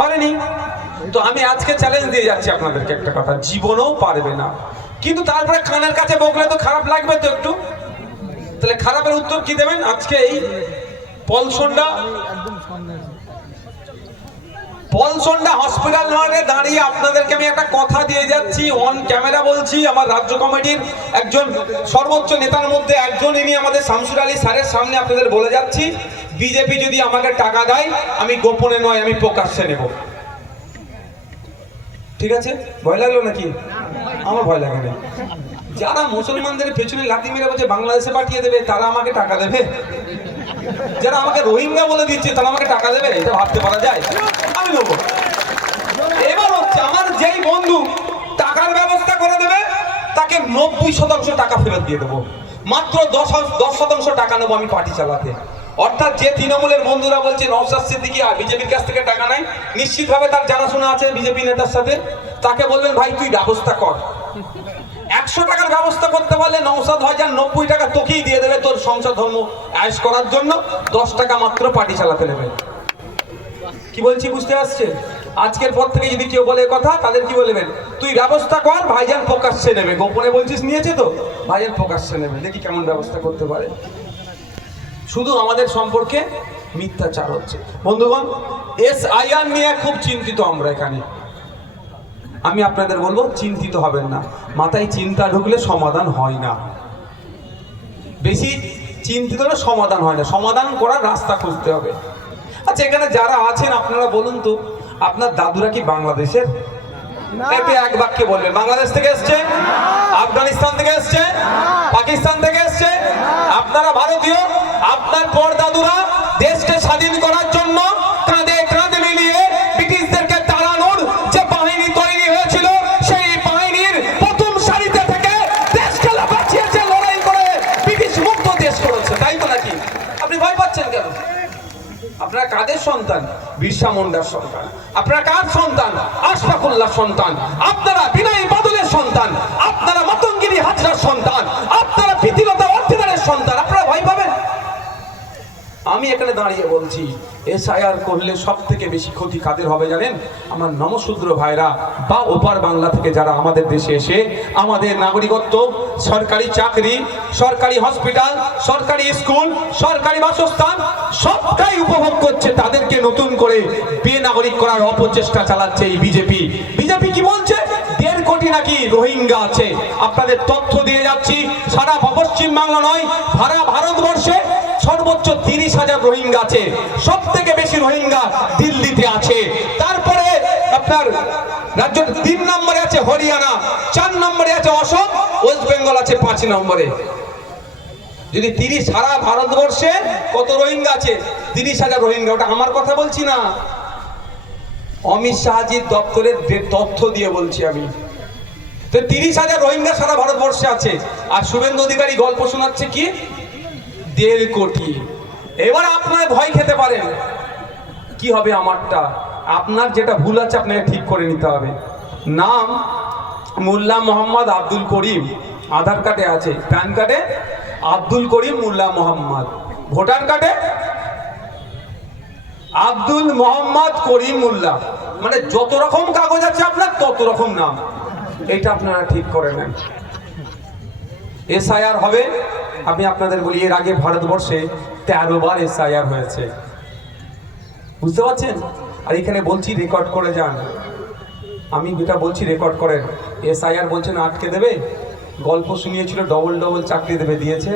পারেনি। তো আমি আজকে চ্যালেঞ্জ দিয়ে যাচ্ছি আপনাদেরকে একটা কথা, জীবনেও পারবে না। কিন্তু তারপরে কানের কাছে বকলে তো খারাপ লাগবে তো একটু। তাহলে খারাপের উত্তর কি দেবেন? আজকে এই পলসন্ডা হসপিটাল মাঠে দাঁড়িয়ে আপনাদেরকে আমি একটা কথা দিয়ে যাচ্ছি, অন ক্যামেরা বলছি। আমার রাজ্য কমিটির একজন সর্বোচ্চ নেতার মধ্যে একজন, ইনি আমাদের শামসুর আলী স্যারের সামনে আপনাদের বলে যাচ্ছি, বিজেপি যদি আমাকে টাকা দেয় আমি গোপনে নয়, আমি প্রকাশ্যে নেব। ঠিক আছে? ভয় লাগলো নাকি? আমার ভয় লাগে না। যারা মুসলমানদের পেছনে লাথি মেরে বলছে বাংলাদেশে পাঠিয়ে দেবে, তারা আমাকে টাকা দেবে? যারা আমাকে রোহিঙ্গা বলে দিচ্ছে তারা আমাকে টাকা দেবে? এটা ভাবতে পারা যায়? আমি দেবো। এবার হচ্ছে আমার যেই বন্ধু টাকার ব্যবস্থা করে দেবে তাকে 90% টাকা ফেরত দিয়ে দেবো, মাত্র 10% টাকা নেবো আমি পার্টি চালাতে। অর্থাৎ যে তৃণমূলের বন্ধুরা বলছে নওশাদ সিদ্দিকী বিজেপির কাছ থেকে টাকা নেয়, নিশ্চিতভাবে তার জানাশোনা আছে বিজেপি নেতার সাথে, তাকে বলবেন ভাই তুই ব্যবস্থা কর। 100 টাকার ব্যবস্থা করতে পারলে নওশাদ ভাইজান 90 টাকা তোকেই দিয়ে দেবে তোর সংসার ধর্ম আয়েশ করার জন্য, 10 টাকা মাত্র পার্টি চালাতে নেবে। কি বলছি বুঝতে আসছে? আজকের পর থেকে যদি কেউ বলে কথা, তাদের কি বলবেন? তুই ব্যবস্থা কর, ভাইজান প্রকাশ্যে নেবে। গোপনে বলছিস নিয়েছে তো, ভাইজান প্রকাশ্যে নেবে। দেখি কেমন ব্যবস্থা করতে পারে। শুধু আমাদের সম্পর্কে মিথ্যাচার হচ্ছে। বন্ধুগণ, SIR নিয়ে খুব চিন্তিত আমরা এখানে। আমি আপনাদের বলবো চিন্তিত হবেন না। মাথায় চিন্তা ঢুকলে সমাধান হয় না। বেশি চিন্তিত হলে সমাধান হয় না, সমাধান করার রাস্তা খুঁজতে হবে। আচ্ছা, এখানে যারা আছেন আপনারা বলুন তো, আপনার দাদুরা কি বাংলাদেশের? একটু এক বাক্যে বলবেন। বাংলাদেশ থেকে এসছে? আফগানিস্তান থেকে এসছে? পাকিস্তান থেকে এসছে? আপনারা ভারতীয়। আপনার পর দাদুরা দেশকে স্বাধীন করার জন্য কাঁধে কাঁধ মিলিয়ে ব্রিটিশদেরকে তাড়ানোর যে বাহিনী তৈরি হয়েছিল, সেই বাহিনীর প্রথম সারিতে থেকে দেশকে বাঁচিয়েছে, লড়াই করে ব্রিটিশ মুক্ত দেশ করেছে। তাই তো নাকি? আপনি ভয় পাচ্ছেন কেন? আপনারা কাদের সন্তান? বিরসা মুন্ডার সন্তান। আপনারা কার সন্তান? আশফাকুল্লাহ সন্তান। আপনারা বিনয় বাদলের সন্তান। আপনারা মাতঙ্গিনী হাজরার সন্তান। আপনারা প্রীতিলতা অর্থিদারের সন্তান। আপনারা ভয় পাবেন? আমি এখানে দাঁড়িয়ে বলছি, SIR করলে সব থেকে বেশি ক্ষতি কাদের হবে জানেন? আমার নমশূদ্র ভাইরা বা ওপার বাংলা থেকে যারা আমাদের দেশে এসে আমাদের নাগরিকত্ব, সরকারি চাকরি, সরকারি হসপিটাল, সরকারি স্কুল, সরকারি বাসস্থান সবটাই উপভোগ করছে, তাদেরকে নতুন করে বেনাগরিক করার অপচেষ্টা চালাচ্ছে এই বিজেপি। বিজেপি কি বলছে? 1.5 কোটি নাকি রোহিঙ্গা আছে। আপনাদের তথ্য দিয়ে যাচ্ছি, সারা পশ্চিম বাংলা নয়, সারা ভারতবর্ষে সর্বোচ্চ 30,000 রোহিঙ্গা আছে। সব থেকে বেশি রোহিঙ্গা দিল্লিতে আছে। তারপরে আপনার রাজ্য 3 নম্বরে আছে হরিয়ানা, 4 নম্বরে আছে অসম, ওয়েস্ট বেঙ্গল আছে 5 নম্বরে। যদি 30 সারা ভারতবর্ষে কত রোহিঙ্গা আছে? 30,000 রোহিঙ্গা। ওটা আমার কথা বলছি না, অমিত শাহজির দপ্তরের তথ্য দিয়ে বলছি আমি। তো 30,000 রোহিঙ্গা সারা ভারতবর্ষে আছে। আর শুভেন্দু অধিকারী গল্প শোনাচ্ছে কি 1.5 কোটি। এবার আপনারা ভয় খেতে পারেন, কি হবে আমারটা? আপনার যেটা ভুল আছে আপনাকে ঠিক করে নিতে হবে। নাম মোল্লা মোহাম্মদ আব্দুল করিম, আধার কার্ডে আছে, প্যান কার্ডে আব্দুল করিম মোল্লা মোহাম্মদ, ভোটার কার্ডে আব্দুল মোহাম্মদ করিম মোল্লা, মানে যত রকম কাগজ আছে আপনার তত রকম নাম। এটা আপনারা ঠিক করে নেন। SIR হবে। আমি আপনাদের বলি, এর আগে ভারতবর্ষে 13 বার SIR হয়েছে, বুঝতে পারছেন? আর এখানে বলছি রেকর্ড করে যান। আমি যেটা বলছি রেকর্ড করেন। SIR বলছেন আটকে দেবে, গল্প শুনিয়েছিল ডবল চাকরি দেবে, দিয়েছে।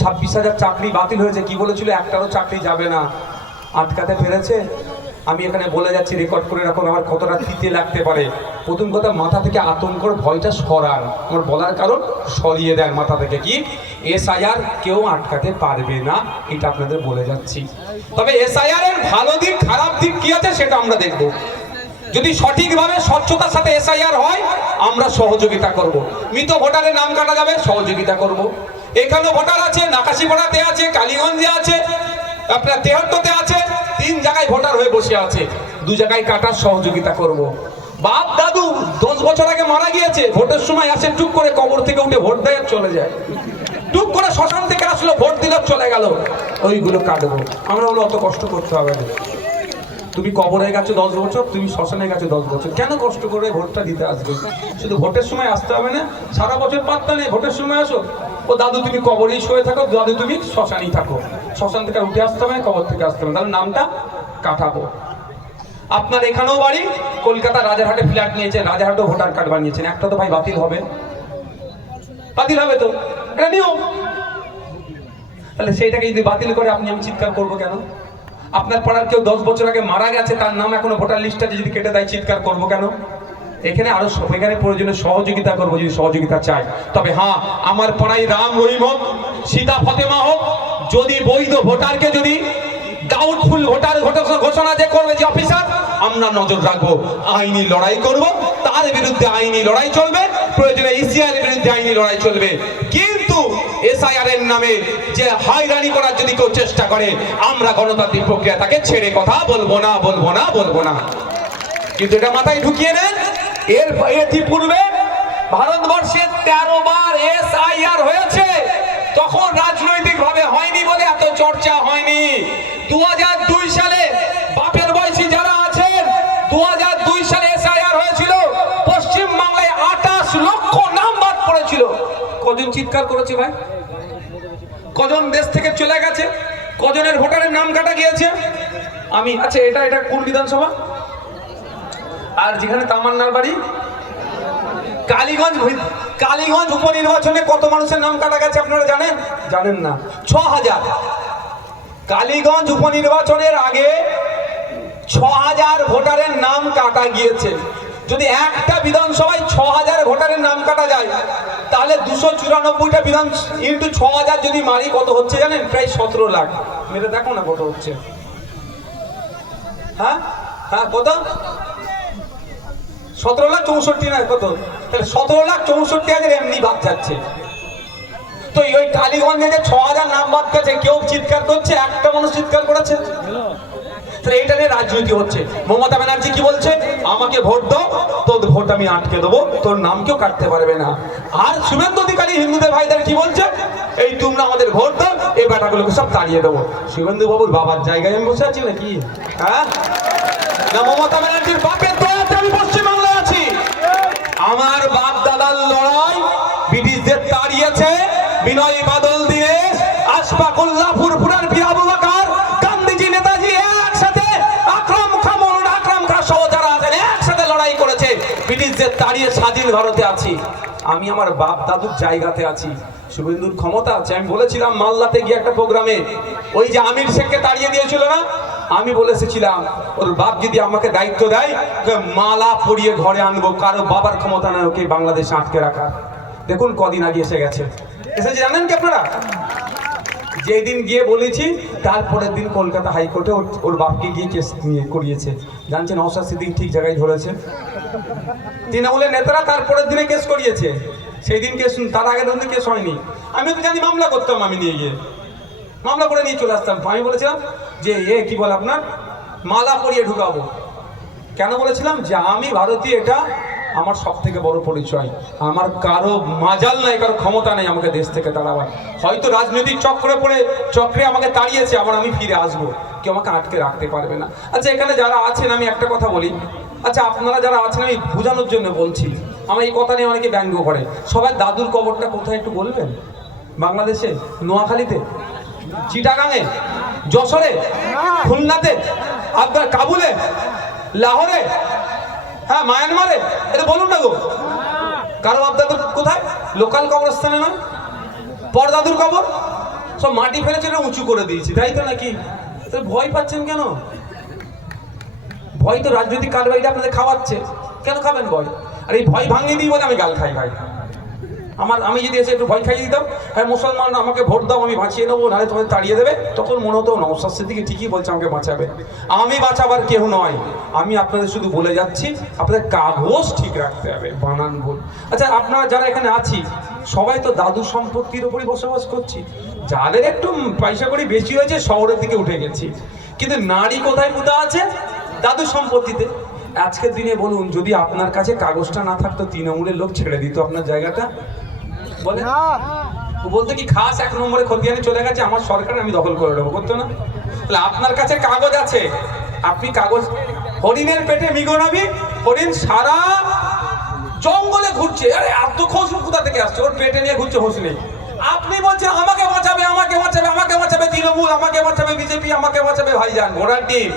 26,000 চাকরি বাতিল হয়েছে। কি বলেছিল? একটারও চাকরি যাবে না, আটকাতে পেরেছে। আমি এখানে বলে যাচ্ছি, রেকর্ড করে রাখুন। আমার কতটা তিতে লাগতে পারে। প্রথম কথা, মাথা থেকে আতঙ্কর ভয়টা সরান। আমার বলার কারণ, সরিয়ে দেন মাথা থেকে। কি SIR কেউ আটকাতে পারবে না, এটা আপনাদের বলে যাচ্ছি। তবে SIR এর ভালো দিক খারাপ দিক কি আছে সেটা আমরা দেখব। যদি সঠিকভাবে স্বচ্ছতার সাথে SIR হয়, আমরা সহযোগিতা করব। মৃত ভোটারের নাম কাটা যাবে, সহযোগিতা করব। এখানেও ভোটার আছে, নাকাশিপাড়াতে আছে, কালীগঞ্জে আছে, আপনার তেহট্টতে আছে। 3 জায়গায় ভোটার হয়ে বসে আছে, 2 জায়গায় কাটার সহযোগিতা করব। বাপ দাদু 10 বছর আগে মারা গিয়েছে, ভোটের সময় আসে, টুক করে কবর থেকে উঠে ভোট দেয় চলে যায়। টুক করে শ্মশান থেকে আসলো, ভোট দিল, চলে গেল। ওইগুলো কাটবো আমরা। অত কষ্ট করতে হবে না। তুমি কবরে গেছো 10 বছর, তুমি শ্মশানে গেছো 10 বছর, কেন কষ্ট করে ভোটটা দিতে আসবে? শুধু ভোটের সময় আসতে হবে না, সারা বছর পাত্তা নেই, ভোটের সময় আসো। ও দাদু তুমি কবরেই শুয়ে থাকো, দাদু তুমি শ্মশানেই থাকো, শ্মশান থেকে উঠে আসতে হবে, কবর থেকে আসতে হবে, তাহলে নামটা কাটাবো। আপনার এখানেও বাড়ি, কলকাতা রাজারহাটে ফ্ল্যাট নিয়েছেন, রাজারহাটেও ভোটার কার্ড বানিয়েছেন, একটা তো ভাই বাতিল হবে, বাতিল হবে তো, এটা নিয়ম। তাহলে সেইটাকে যদি বাতিল করে আপনি আমি চিৎকার করবো কেন? আপনার পাড়ার কেউ 10 বছর আগে মারা গেছে, তার নাম এখনো ভোটার লিস্টে যদি কেটে দেয়, চিৎকার করবো কেন? এখানে আরো এখানে প্রয়োজনে সহযোগিতা করবো যদি সহযোগিতা চাই। তবে হ্যাঁ, আমার পাড়ায় রাম রহিম হোক, সীতা ফতেমা হোক, যদি বৈধ ভোটারকে যদি ডাউটফুল ভোটার ঘোষণা যে করবে যে অফিসার, আমরা নজর রাখবো, আইনি লড়াই করব, তার বিরুদ্ধে আইনি লড়াই চলবে, প্রয়োজনে ইসিআর এর বিরুদ্ধে আইনি লড়াই চলবে। কিন্তু এসআইআর এর নামে যে হয়রানি করার যদি কেউ চেষ্টা করে, আমরা গণতান্ত্রিক প্রক্রিয়া তাকে ছেড়ে কথা বলবো না, বলবো না, বলবো না। কিন্তু এটা মাথায় ঢুকিয়ে নেন, এর ইতিপূর্বে ভারতবর্ষে 13 বার এসআইআর হয়েছে, তখন রাজনৈতিক ভাবে হয়নি বলে এত চর্চা হয়নি। 2002 সালে বাপের বয়সী যারা আছেন, 2002 সালে এসআইআর হয়েছিল, পশ্চিম বাংলায় 28 লক্ষ নাম বাদ পড়েছিল। কজন চিৎকার করেছে ভাই? কজন দেশ থেকে চলে গেছে? কজনের ভোটারের নাম কাটা গিয়েছে? আমি আচ্ছা, এটা কোন বিধানসভা? আর যেখানে তামান্নার বাড়ি কালীগঞ্জ উপনির্বাচনে কত মানুষের নাম কাটা গেছে আপনারা জানেন? জানেন না? 6000। কালীগঞ্জ উপনির্বাচনের আগে 6000 ভোটারের নাম কাটা গিয়েছে। যদি একটা বিধানসভায় 6000 ভোটারের নাম কাটা যায়, তাহলে 294টা বিধান ইন্টু 6000 যদি মারি কত হচ্ছে জানেন? প্রায় 17 লাখ। মেরে দেখো না কত হচ্ছে। হ্যাঁ হ্যাঁ, কত? 17,64,000 না কত? তাহলে 17,64,000 এমনি বাদ যাচ্ছে। তো ওই কালীগঞ্জে যে 6000 নাম বাদ গেছে, কেউ চিৎকার করছে? একটা মানুষ চিৎকার করেছে? এইটা নিয়ে রাজনীতি হচ্ছে। মমতা ব্যানার্জি কি বলছে? আমাকে ভোট দাও, তোর ভোট আমি আটকে দেবো, তোর নাম কেউ কাটতে পারবে না। আর শুভেন্দু অধিকারী হিন্দুদের ভাইদের কি বলছে? এই তোমরা আমাদের ভোট দাও, এই বেটাগুলোকে সব তাড়িয়ে দেবো। শুভেন্দু বাবুর বাবার জায়গায় আমি বসে আছি নাকি? হ্যাঁ না, মমতা ব্যানার্জির বাপের দয়াতে আমি পশ্চিমবাংলায় আছি। আমার বাপ দাদার লড়াই ব্রিটিশদের তাড়িয়েছে বিনয় বাদল দীনেশ, আশফাকুল্লাহ ফুরফুরার বীর আবু বকর, গান্ধীজি, নেতাজি একসাথে, আকরাম খাঁ সহ যারা আছেন একসাথে লড়াই করেছে, ব্রিটিশদের তাড়িয়ে স্বাধীন ভারতে আছি। আমি আমার বাপ দাদুর জায়গাতে আছি। শুভেন্দুর ক্ষমতা আছে। আমি বলেছিলাম মালদাতে গিয়ে একটা প্রোগ্রামে, ওই যে আমির শেখকে তাড়িয়ে দিয়েছিল না, আমি বলে এসেছিলাম ওর বাপ যদি আমাকে দায়িত্ব দেয়, মালা পরিয়ে ঘরে আনবো, কারো বাবার ক্ষমতা নয় ওকে বাংলাদেশে আটকে রাখার। দেখুন কদিন আগে এসে গেছে। এসেছে জানেন কি আপনারা? যেদিন গিয়ে বলেছি, তারপরের দিন কলকাতা হাইকোর্টে ওর বাপকে গিয়ে কেস নিয়ে করিয়েছে। জানছেন নওশাদ সিদ্দিকী ঠিক জায়গায় ধরেছে। তৃণমূলের নেতারা তারপরের দিনে কেস করিয়েছে, সেই দিন কেস, তার আগের দিন কেস হয়নি। আমি তো জানি মামলা করতাম, আমি নিয়ে গিয়ে মামলা করে নিয়ে চলে আসতাম। আমি বলেছিলাম যে কি বলে আপনার মালা পরিয়ে ঢুকাবো। কেন বলেছিলাম? যে আমি ভারতীয়, এটা আমার সব থেকে বড় পরিচয়। আমার কারো মাজাল নাই, কারো ক্ষমতা নেই আমাকে দেশ থেকে তাড়াবার। হয়তো রাজনৈতিক চক্রে আমাকে তাড়িয়েছে, আবার আমি ফিরে আসবো, কেউ আমাকে আটকে রাখতে পারবে না। আচ্ছা, এখানে যারা আছেন আমি একটা কথা বলি, আচ্ছা আপনারা যারা আছেন, আমি বোঝানোর জন্য বলছি, আমার এই কথা নিয়ে অনেকে ব্যঙ্গ করে। সবার দাদুর কবরটা কোথায় একটু বলবেন? বাংলাদেশে? নোয়াখালীতে? চিটাগাঙে? যশোরে? খুলনাতে? আপনার কাবুলে? লাহোরে? হ্যাঁ মায়ানমারে? এটা বলুন না গো। কারো আপনাদের কোথায়? লোকাল কবরস্থানে নয়, পরদাদুর কবর সব মাটি ফেলেছে, উঁচু করে দিয়েছি, তাই তো নাকি? ভয় পাচ্ছেন কেন? ভয় তো রাজনৈতিক কারবারিটা আপনাদের খাওয়াচ্ছে। কেন খাবেন ভয়? আর এই ভয় ভাঙিয়ে দিই বলে আমি গাল খাই ভাই। আমি যদি এসে একটু ভয় খাইয়ে দিতাম, হ্যাঁ মুসলমান আমাকে ভোট দাও, আমি বাঁচিয়ে নেবো, নাহলে তোমাদের তাড়িয়ে দেবে, তখন মনে হতো নওশাদ সিদ্দিকী ঠিকই বলছে, আমাকে বাঁচাবে। আমি বাঁচাবার কেউ নয়। আমি আপনাদের শুধু বলে যাচ্ছি, আপনাদের কাগজ ঠিক রাখতে হবে, বানান ভুল। আচ্ছা, আপনারা যারা এখানে আছি সবাই তো দাদু সম্পত্তির উপরই বসবাস করছি। যাদের একটু পয়সা করি বেশি হয়েছে, শহরের দিকে উঠে গেছি। কিন্তু নারী কোথায় পুঁতা আছে? দাদু সম্পত্তিতে। আজকের দিনে বলুন, যদি আপনার কাছে কাগজটা না থাকতো, তৃণমূলের লোক ছেড়ে দিত আপনার জায়গাটা? বলে বলতে কি খাস 1 নম্বরে খতিয়ানে চলে গেছে, আমার সরকার, আমি দখল করে নেবো, করতো না? তাহলে আপনার কাছে কাগজ আছে, আপনি কাগজ, হরিণের পেটে মিগোনাবি, হরিণ সারা জঙ্গলে ঘুরছে, আরে এত খসরু কোথা থেকে আসছে, ওর পেটে নিয়ে ঘুরছে হোস নেই। আপনি বলছেন আমাকে বাঁচাবে, আমাকে বাঁচাবে, আমাকে বাঁচাবে তৃণমূল, আমাকে বাঁচাবে বিজেপি, আমাকে বাঁচাবে ভাইজান ঘোড়ার টিম।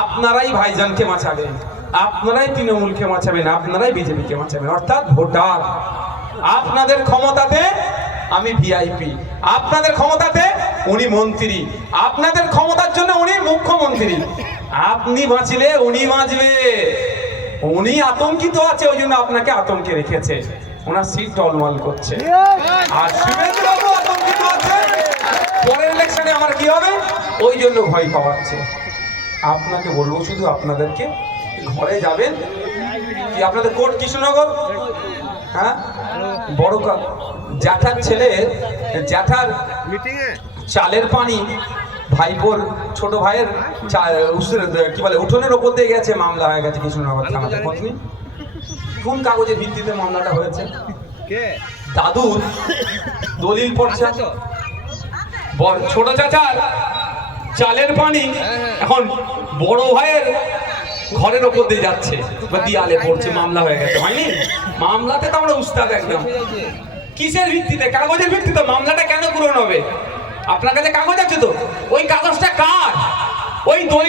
আপনারাই ভাইজানকে বাঁচাবেন, আপনারাই তৃণমূলকে বাঁচাবেন, আপনারাই বিজেপিকে বাঁচাবেন, অর্থাৎ ভোটার। আপনাদের ক্ষমতাতে আমি ভিআইপি, আপনাদের ক্ষমতাতে উনি মন্ত্রী, আপনাদের ক্ষমতার জন্য উনি মুখ্যমন্ত্রী। আপনি বাঁচলে উনি বাঁচবে, উনি আতঙ্কিত আছে, ওই জন্য আপনাকে আতঙ্কে রেখেছে, ওনার সিট টলমল করছে। আর শুভেন্দু বাবু আতঙ্কিত আছে, পরের ইলেকশনে আমার কি হবে, ওই জন্য ভয় পাওয়াচ্ছে। আপনাকে বলবো শুধু আপনাদেরকে, ঘরে যাবেন কি, আপনাদের কোর্ট কৃষ্ণনগর, হ্যাঁ, বড় জ্যাঠার ছেলে, জ্যাঠার চালের পানি ভাইপোর ছোট ভাইয়ের কি বলে উঠোনের ওপর দিয়ে গেছে, মামলা হয়ে গেছে কৃষ্ণনগর থানাতে। পত্নী কোন কাগজের ভিত্তিতে মামলাটা হয়েছে? দাদুর দলিল পড়ছে, ছোট চাচার চালের পানি এখন বড় ভাইয়ের ঘরের ওপর দিয়ে যাচ্ছে বা দিয়ালে পড়ছে, মামলা হয়ে গেছে। হয়নি? মামলাতে তো আমরা উস্তাদ একদম। কিসের ভিত্তিতে? কাগজের ভিত্তিতে। মামলাটা কেন পূরণ হবে? আপনার কাছে কাগজ আছে তো, ওই কাগজটা কার? ওই